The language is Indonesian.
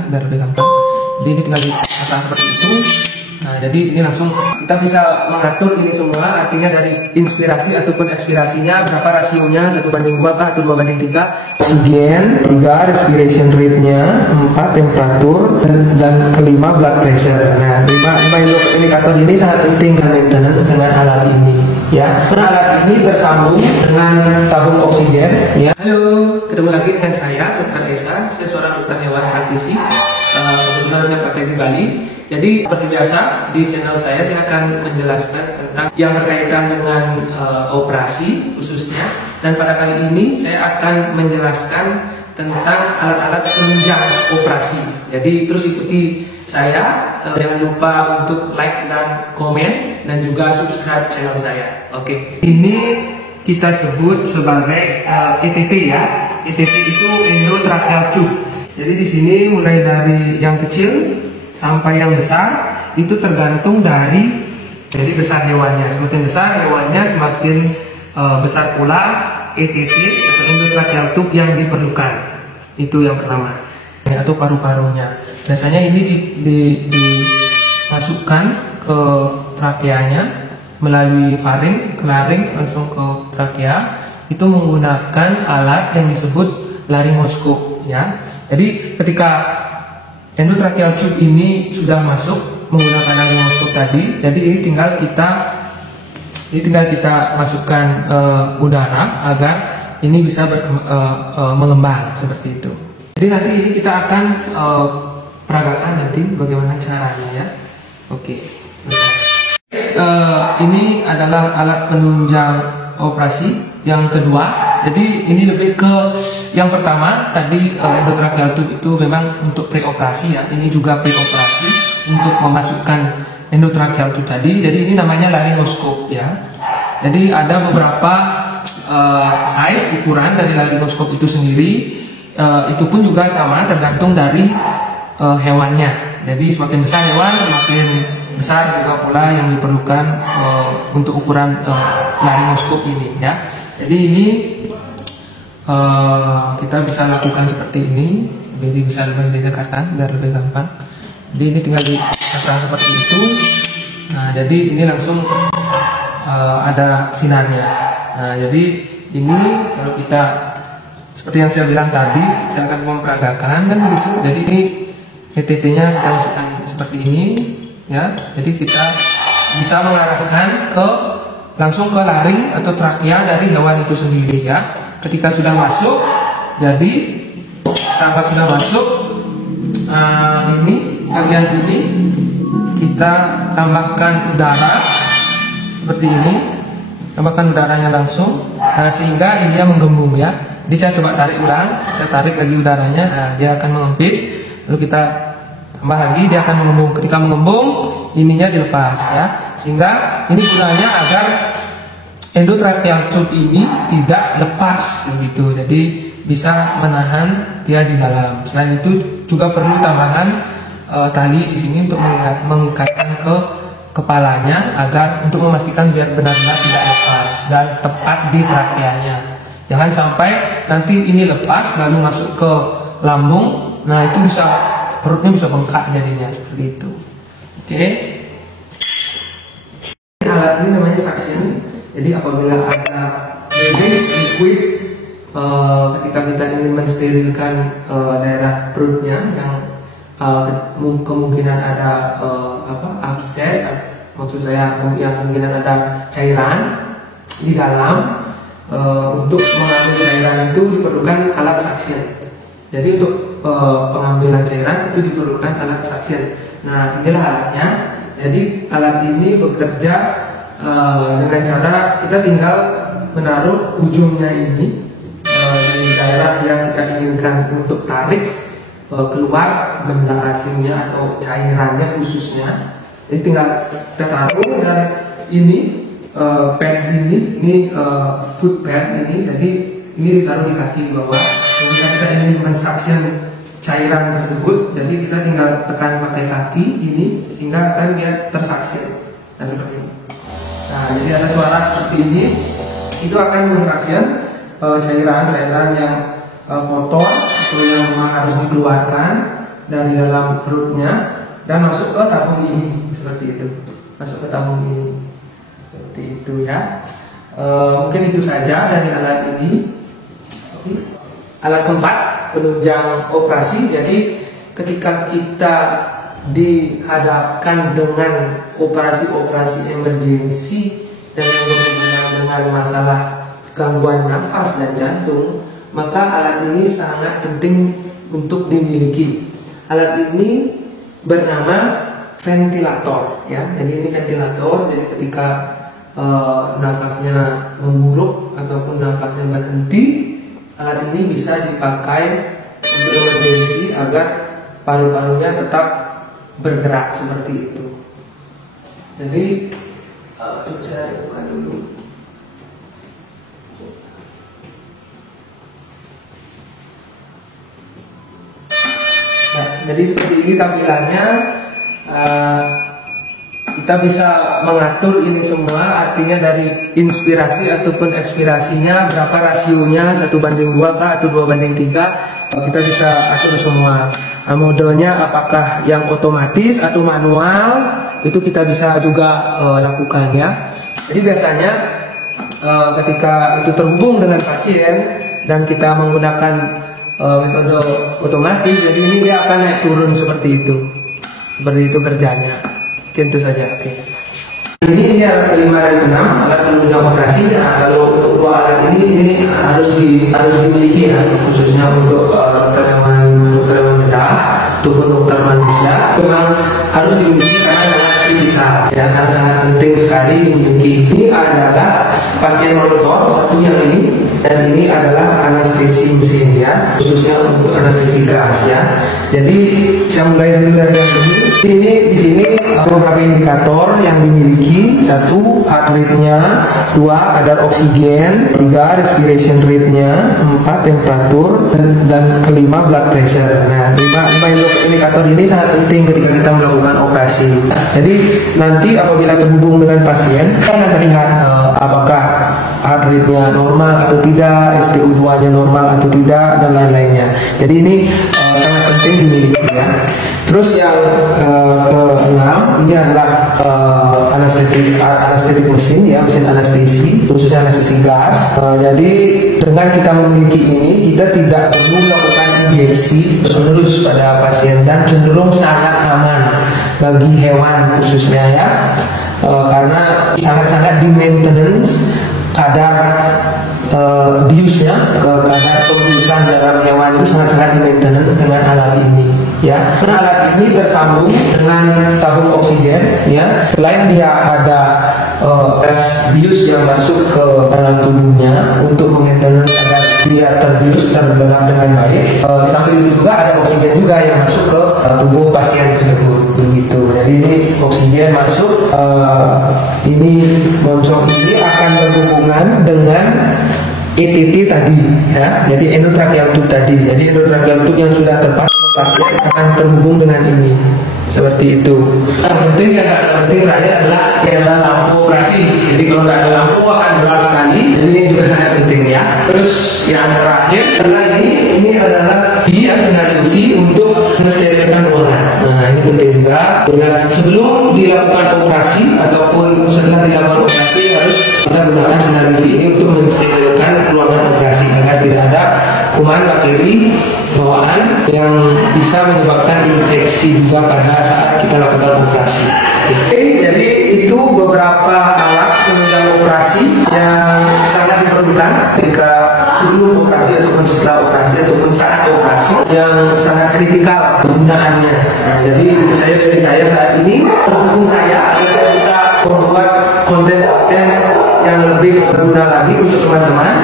biar lebih gampang. Jadi ini tinggal dipasang seperti itu. Nah, jadi ini langsung kita bisa mengatur ini semua, artinya dari inspirasi ataupun ekspirasinya, berapa rasionya, 1:2 kah atau 2:3. Oksigen 3, respiration rate-nya 4, temperatur, dan kelima blood pressure. Nah, 5 indikator ini sangat penting kan maintenance dengan alat ini ya. Karena alat ini tersambung dengan tabung oksigen ya. Halo, ketemu lagi dengan saya Dr. Esa, saya seorang dokter hewan praktisi. Kebetulan saya praktek di Bali. Jadi seperti biasa di channel saya akan menjelaskan tentang yang berkaitan dengan operasi khususnya, dan pada kali ini saya akan menjelaskan tentang alat-alat penunjang operasi. Jadi terus ikuti saya, jangan lupa untuk like dan komen dan juga subscribe channel saya. Oke. Ini kita sebut sebagai ETT ya. ETT itu endotracheal tube. Jadi di sini mulai dari yang kecil sampai yang besar itu tergantung dari jadi besar hewannya. Semakin besar hewannya, semakin besar pula ETT atau endotracheal tube yang diperlukan. Itu yang pertama. Atau paru-parunya. Biasanya ini dimasukkan ke trakeanya melalui faring, ke laring langsung ke trakea. Itu menggunakan alat yang disebut laryngoskop ya. Jadi ketika endotracheal tube ini sudah masuk menggunakan laryngoskop tadi, jadi ini tinggal kita masukkan udara agar ini bisa mengembang seperti itu. Jadi nanti ini kita akan peragakan nanti bagaimana caranya ya. Oke, selesai. Ini adalah alat penunjang operasi yang kedua. Jadi ini lebih ke yang pertama tadi endotracheal tube itu memang untuk preoperasi ya. Ini juga preoperasi untuk memasukkan endotracheal tube tadi. Jadi ini namanya laryngoskop ya. Jadi ada beberapa size ukuran dari laryngoskop itu sendiri. Itu pun juga sama tergantung dari hewannya. Jadi semakin besar hewan, semakin besar juga pula yang diperlukan untuk ukuran laryngoskop ini ya. Jadi ini kita bisa lakukan seperti ini, jadi bisa lebih didekatkan biar lebih gampang. Jadi ini tinggal dipasang seperti itu. Nah, jadi ini langsung ada sinarnya. Nah, jadi ini kalau kita seperti yang saya bilang tadi, saya akan memperagakan kan begitu. Jadi ini ETT-nya kita masukkan seperti ini ya. Jadi kita bisa mengarahkan langsung ke laring atau trakea dari hewan itu sendiri ya. Ketika sudah masuk, jadi tanpa sudah masuk, ini bagian ini kita tambahkan udara seperti ini, tambahkan udaranya langsung, sehingga ini dia menggembung ya. Jadi saya coba tarik ulang, saya tarik lagi udaranya, dia akan mengempis, lalu kita tambah lagi, dia akan mengembung. Ketika mengembung, ininya dilepas ya, sehingga ini gunanya agar endotracheal tube ini tidak lepas begitu, jadi bisa menahan dia di dalam. Selain itu juga perlu tambahan tali di sini untuk mengikatkan ke kepalanya agar untuk memastikan biar benar-benar tidak lepas dan tepat di trakeanya. Jangan sampai nanti ini lepas lalu masuk ke lambung, nah itu bisa perutnya bisa bengkak jadinya seperti itu. Oke. Alat ini namanya suction. Jadi apabila ada resist liquid ketika kita ingin mensterilkan daerah perutnya yang kemungkinan ada abses, maksud saya yang kemungkinan ada cairan di dalam, untuk mengambil cairan itu diperlukan alat suction. Jadi untuk pengambilan cairan itu diperlukan alat suction. Nah, inilah alatnya. Jadi alat ini bekerja dengan cara kita tinggal menaruh ujungnya ini di daerah yang kita inginkan untuk tarik keluar benda asingnya atau cairannya khususnya. Jadi tinggal kita taruh, dan ini pad ini foot pad ini, jadi ini ditaruh di kaki bawah. Kemudian kita ingin mensuction cairan tersebut, jadi kita tinggal tekan pakai kaki ini sehingga akan dia tersuction. Nah, seperti ini. Nah, jadi ada suara seperti ini, itu akan mensuction cairan yang kotor atau yang memang harus dikeluarkan dari dalam perutnya dan masuk ke tabung ini seperti itu, masuk ke tabung ini seperti itu ya. Mungkin itu saja dari alat ini. Alat keempat, penunjang operasi. Jadi ketika kita dihadapkan dengan operasi-operasi emergensi dan yang berhubungan dengan masalah gangguan nafas dan jantung, maka alat ini sangat penting untuk dimiliki. Alat ini bernama ventilator ya. Jadi ini ventilator. Jadi ketika nafasnya memburuk ataupun nafasnya berhenti, alat ini bisa dipakai untuk emergensi agar paru-parunya tetap bergerak seperti itu. Jadi saya buka dulu. Nah, jadi seperti ini tampilannya. Kita bisa mengatur ini semua, artinya dari inspirasi ataupun ekspirasinya berapa rasionya, 1:2 kah atau 2:3, kita bisa atur semua. Modelnya apakah yang otomatis atau manual, itu kita bisa juga lakukan ya. Jadi biasanya ketika itu terhubung dengan pasien dan kita menggunakan metode otomatis, jadi ini dia akan naik turun seperti itu kerjanya. Tentu saja. Oke. Ini alat kelima dan keenam, alat penunjang operasi. Nah, kalau untuk dua alat ini harus dimiliki ya, khususnya untuk dokter hewan bedah ataupun dokter manusia. Memang harus dimiliki karena sangat kritikal ya, karena sangat penting sekali dimiliki. Ini adalah pasien monitor satu yang ini, dan ini adalah anestesi mesin ya, khususnya untuk anestesi gas ya. Jadi saya mulai dulu dari yang ini. Ini di sini beberapa indikator yang dimiliki: 1. Heart rate-nya, 2. Kadar oksigen, 3. Respiration rate-nya, 4. Temperatur, dan kelima blood pressure. Nah, 5 indikator ini sangat penting ketika kita melakukan operasi. Jadi nanti apabila terhubung dengan pasien, kita akan terlihat apakah heart rate-nya normal atau tidak, SpO2-nya normal atau tidak, dan lain-lainnya. Jadi ini sangat penting dimiliki ya. Terus yang ke-6 ini adalah anestetik mesin ya, mesin anestesi, khususnya anestesi gas. Jadi dengan kita memiliki ini, kita tidak perlu melakukan injeksi terus pada pasien dan cenderung sangat aman bagi hewan khususnya ya, karena sangat-sangat di maintenance kadar biusnya, kadar pembiusan dalam hewan itu sangat-sangat di maintenance dengan alat ini ya. Karena alat ini tersambung dengan tabung oksigen ya. Selain dia ada gas bius yang masuk ke dalam tubuhnya untuk maintenance agar dia terbius terbenam dengan baik, di samping itu juga ada oksigen juga yang masuk ke tubuh pasien tersebut begitu. Jadi ini oksigen masuk, ini moncong ini akan berhubungan dengan ETT tadi ya, jadi endotracheal tube tadi. Jadi endotracheal tube yang sudah terpasang pasien akan terhubung dengan ini seperti itu. Yang penting terakhir adalah lampu operasi. Jadi kalau nggak ada lampu akan gelap sekali. Jadi ini juga sangat penting ya. Terus yang terakhir adalah ini adalah sinar UV untuk mensterilkan ruangan. Nah ini penting juga. Sebelum dilakukan operasi ataupun setelah dilakukan operasi harus kita gunakan sinar UV ini untuk mensterilkan ruangan operasi agar tidak ada kuman bakteri bawaan yang bisa menyebabkan infeksi juga pada saat kita lakukan operasi. Oke, jadi itu beberapa alat penunjang operasi yang sangat diperlukan ketika sebelum operasi ataupun setelah operasi ataupun saat operasi, yang sangat kritikal penggunaannya. Nah, jadi itu saja dari saya saat ini. Terhubung saya agar saya bisa membuat konten-konten yang lebih berguna lagi untuk teman-teman.